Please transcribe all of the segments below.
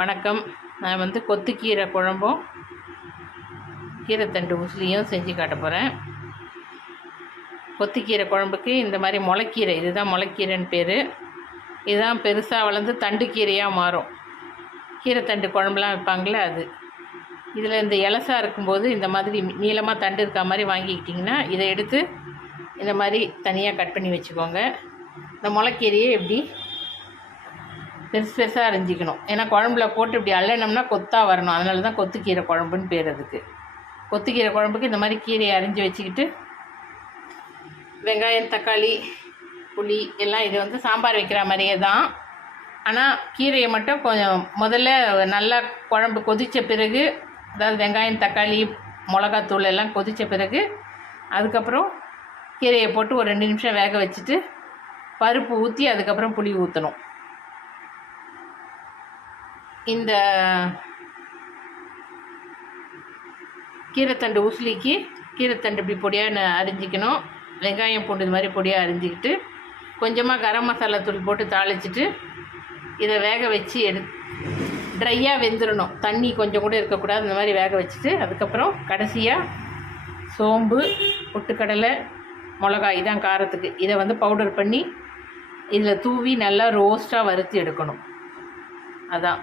வணக்கம். நான் கொத்துக்கீரை குழம்பும் கீரைத்தண்டு உசிலியும் செஞ்சு காட்ட போகிறேன். கொத்துக்கீரை குழம்புக்கு இந்த மாதிரி முளைக்கீரை, இதுதான் முளைக்கீரைன்னு பேர். இதுதான் பெருசாக வளர்ந்து தண்டு கீரையாக மாறும். கீரைத்தண்டு குழம்புலாம் வைப்பாங்களே அது. இதில் இந்த இலசாக இருக்கும்போது இந்த மாதிரி நீளமாக தண்டு இருக்க மாதிரி வாங்கிக்கிட்டிங்கன்னா இதை எடுத்து இந்த மாதிரி தனியாக கட் பண்ணி வச்சுக்கோங்க. இந்த முளைக்கீரையை எப்படி பெருசு பெருசாக அரிஞ்சிக்கணும். ஏன்னா குழம்புல போட்டு இப்படி அள்ளனோம்னா கொத்தாக வரணும். அதனால தான் கொத்துக்கீரை குழம்புன்னு பேர் அதுக்கு. கொத்துக்கீரை குழம்புக்கு இந்த மாதிரி கீரையை அரிஞ்சு வச்சுக்கிட்டு வெங்காயம், தக்காளி, புளி எல்லாம் இது சாம்பார் வைக்கிற மாதிரியே தான். ஆனால் கீரையை மட்டும் கொஞ்சம் முதல்ல நல்லா குழம்பு கொதித்த பிறகு, அதாவது வெங்காயம், தக்காளி, மிளகாத்தூள் எல்லாம் கொதித்த பிறகு அதுக்கப்புறம் கீரையை போட்டு ஒரு 2 நிமிஷம் வேக வச்சுட்டு பருப்பு ஊற்றி அதுக்கப்புறம் புளி ஊற்றணும். இந்த கீரைத்தண்டு உசிலிக்கு கீரைத்தண்டு இப்படி பொடியாக அரிஞ்சிக்கணும். வெங்காயம் பூண்டு இது மாதிரி பொடியாக அரிஞ்சிக்கிட்டு கொஞ்சமாக கரம் மசாலா தூள் போட்டு தாளிச்சிட்டு இதை வேக வச்சு ட்ரையாக வெந்துடணும். தண்ணி கொஞ்சம் கூட இருக்கக்கூடாது. இந்த மாதிரி வேக வச்சுட்டு அதுக்கப்புறம் கடைசியாக சோம்பு, பொட்டுக்கடலை, மிளகாய், இதான் காரத்துக்கு. இதை பவுடர் பண்ணி இதில் தூவி நல்லா ரோஸ்ட்டாக வறுத்து எடுக்கணும். அதான்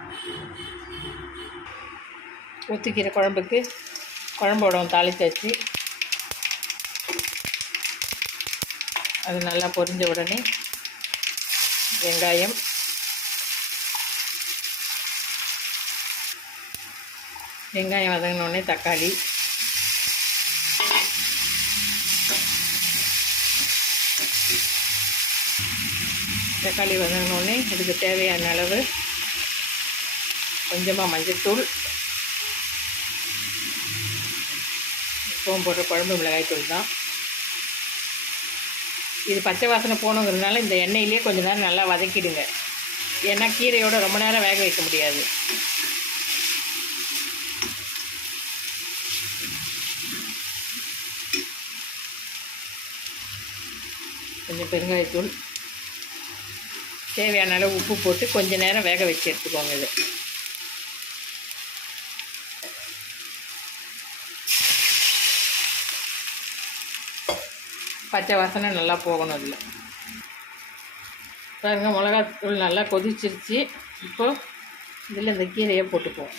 கொத்துக்கீரை குழம்புக்கு குழம்போட தாளிச்சாச்சு. அது நல்லா பொரிஞ்ச உடனே வெங்காயம், வதங்கினோடனே தக்காளி, வதங்கினோடனே இதுக்கு தேவையான அளவு கொஞ்சமாக மஞ்சள்தூள், உப்பும் போடுற குழம்பு மிளகாய்த்தூள் தான். இது பச்சை வாசனை போகணுங்கிறதுனால இந்த எண்ணெயிலே கொஞ்சம் நேரம் நல்லா வதக்கிடுங்க. ஏன்னா கீரையோடு ரொம்ப நேரம் வேக வைக்க முடியாது. கொஞ்சம் பெருங்காயத்தூள், தேவையான அளவு உப்பு போட்டு கொஞ்சம் நேரம் வேக வச்சு எடுத்துக்கோங்க. இது பச்சை வாசனை நல்லா போகணும். இதில் பாருங்கள், மிளகாத்தூள் நல்லா கொதிச்சிருச்சு. இப்போது இதில் இந்த கீரையை போட்டுக்குவோம்.